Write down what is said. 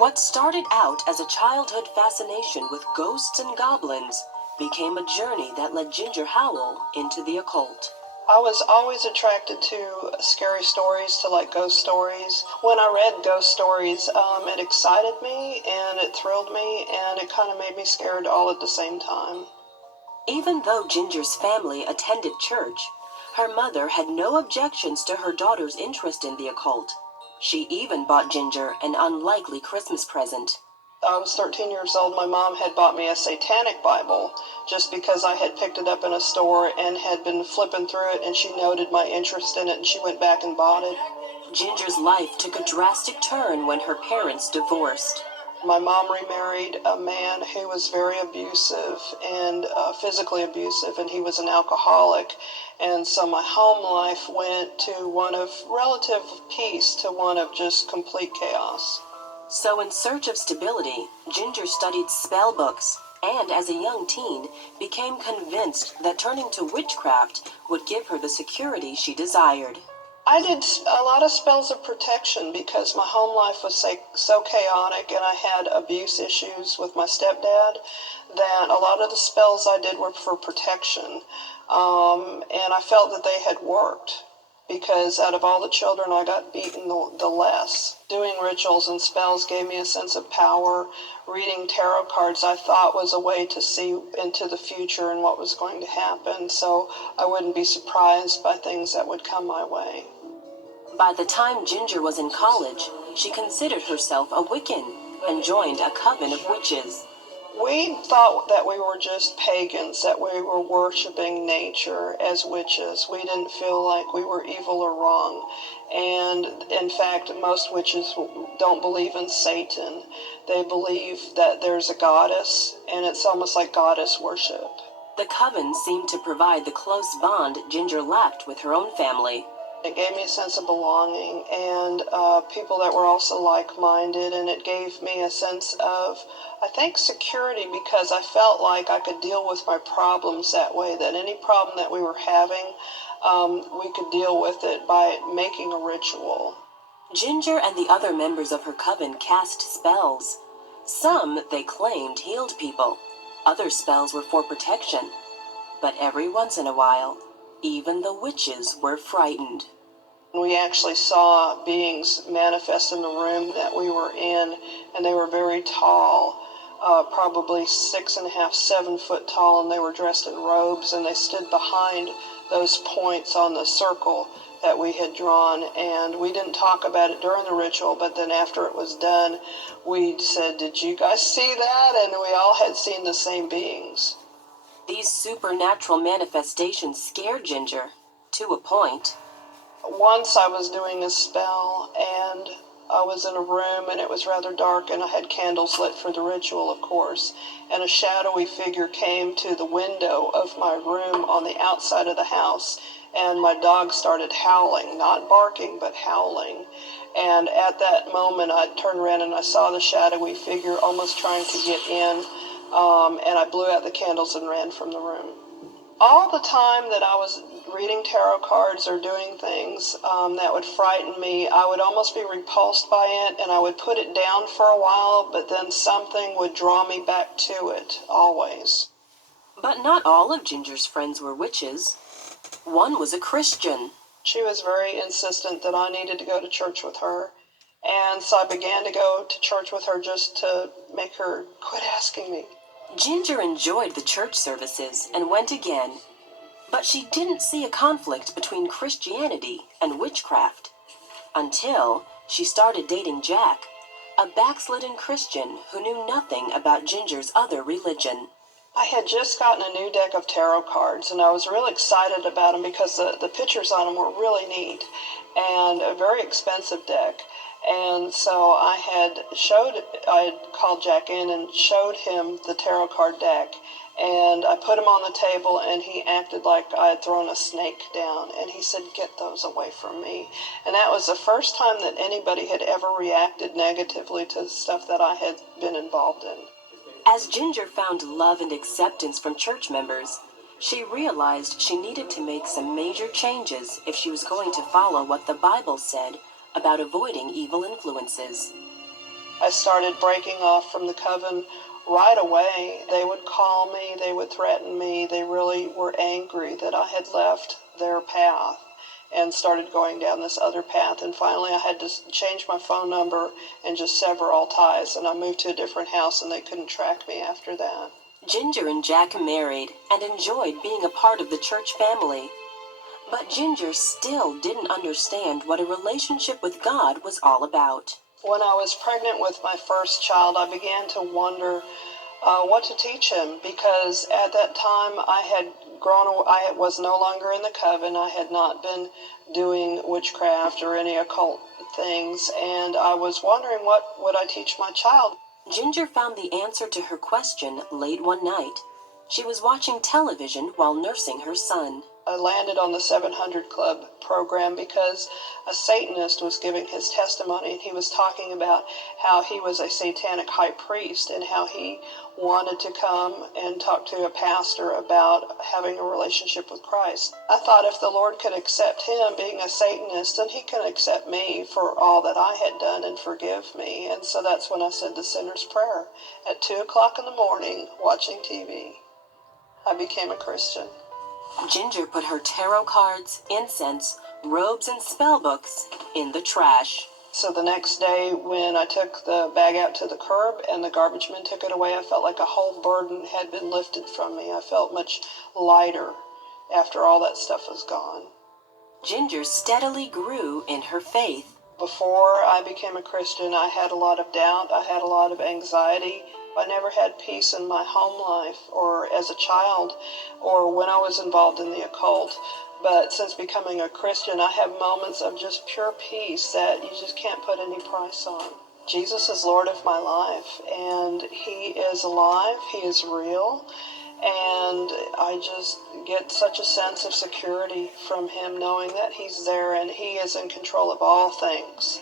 What started out as a childhood fascination with ghosts and goblins became a journey that led Ginger Howell into the occult. I was always attracted to scary stories, to like ghost stories. When I read ghost stories, it excited me and it thrilled me and it kind of made me scared all at the same time. Even though Ginger's family attended church, her mother had no objections to her daughter's interest in the occult. She even bought Ginger an unlikely Christmas present. I was 13 years old. My mom had bought me a satanic Bible just because I had picked it up in a store and had been flipping through it, and she noted my interest in it and she went back and bought it. Ginger's life took a drastic turn when her parents divorced. My mom remarried a man who was very abusive and physically abusive, and he was an alcoholic. And so my home life went to one of relative peace to one of just complete chaos. So in search of stability, Ginger studied spell books, and as a young teen, became convinced that turning to witchcraft would give her the security she desired. I did a lot of spells of protection because my home life was so chaotic and I had abuse issues with my stepdad that a lot of the spells I did were for protection. And I felt that they had worked because out of all the children I got beaten the less. Doing rituals and spells gave me a sense of power. Reading tarot cards I thought was a way to see into the future and what was going to happen, so I wouldn't be surprised by things that would come my way. By the time Ginger was in college, she considered herself a Wiccan and joined a coven of witches. We thought that we were just pagans, that we were worshiping nature as witches. We didn't feel like we were evil or wrong. And in fact, most witches don't believe in Satan. They believe that there's a goddess, and it's almost like goddess worship. The coven seemed to provide the close bond Ginger lacked with her own family. It gave me a sense of belonging and people that were also like-minded, and it gave me a sense of, I think, security because I felt like I could deal with my problems that way, that any problem that we were having, we could deal with it by making a ritual. Ginger and the other members of her coven cast spells. Some, they claimed, healed people. Other spells were for protection. But every once in a while, even the witches were frightened. We actually saw beings manifest in the room that we were in, and they were very tall, probably 6.5, 7 foot tall, and they were dressed in robes, and they stood behind those points on the circle that we had drawn, and we didn't talk about it during the ritual, but then after it was done, we said, "Did you guys see that?" And we all had seen the same beings. These supernatural manifestations scared Ginger, to a point. Once I was doing a spell, and I was in a room, and it was rather dark, and I had candles lit for the ritual, of course, and a shadowy figure came to the window of my room on the outside of the house, and my dog started howling, not barking, but howling. And at that moment, I turned around and I saw the shadowy figure almost trying to get in, and I blew out the candles and ran from the room. All the time that I was reading tarot cards or doing things that would frighten me, I would almost be repulsed by it, and I would put it down for a while, but then something would draw me back to it, always. But not all of Ginger's friends were witches. One was a Christian. She was very insistent that I needed to go to church with her, and so I began to go to church with her just to make her quit asking me. Ginger enjoyed the church services and went again, but she didn't see a conflict between Christianity and witchcraft until she started dating Jack, a backslidden Christian who knew nothing about Ginger's other religion. I had just gotten a new deck of tarot cards, and I was really excited about them because the pictures on them were really neat, and a very expensive deck. And so I had called Jack in and showed him the tarot card deck, and I put him on the table, and he acted like I had thrown a snake down, and he said, "Get those away from me." And that was the first time that anybody had ever reacted negatively to stuff that I had been involved in. As Ginger found love and acceptance from church members, she realized she needed to make some major changes if she was going to follow what the Bible said about avoiding evil influences. I started breaking off from the coven right away. They would call me, they would threaten me, they really were angry that I had left their path and started going down this other path. And finally I had to change my phone number and just sever all ties, and I moved to a different house and they couldn't track me after that. Ginger and Jack married and enjoyed being a part of the church family. But Ginger still didn't understand what a relationship with God was all about. When I was pregnant with my first child, I began to wonder what to teach him, because at that time I was no longer in the coven. I had not been doing witchcraft or any occult things, and I was wondering what would I teach my child. Ginger found the answer to her question late one night. She was watching television while nursing her son. I landed on the 700 Club program because a Satanist was giving his testimony, and he was talking about how he was a satanic high priest and how he wanted to come and talk to a pastor about having a relationship with Christ. I thought if the Lord could accept him being a Satanist, then he can accept me for all that I had done and forgive me. And so that's when I said the sinner's prayer at 2 o'clock in the morning watching TV. I became a Christian. Ginger put her tarot cards, incense, robes, and spell books in the trash. So the next day when I took the bag out to the curb and the garbage men took it away, I felt like a whole burden had been lifted from me. I felt much lighter after all that stuff was gone. Ginger steadily grew in her faith. Before I became a Christian, I had a lot of doubt. I had a lot of anxiety. I never had peace in my home life or as a child or when I was involved in the occult. But since becoming a Christian, I have moments of just pure peace that you just can't put any price on. Jesus is Lord of my life, and he is alive, he is real, and I just get such a sense of security from him knowing that he's there and he is in control of all things.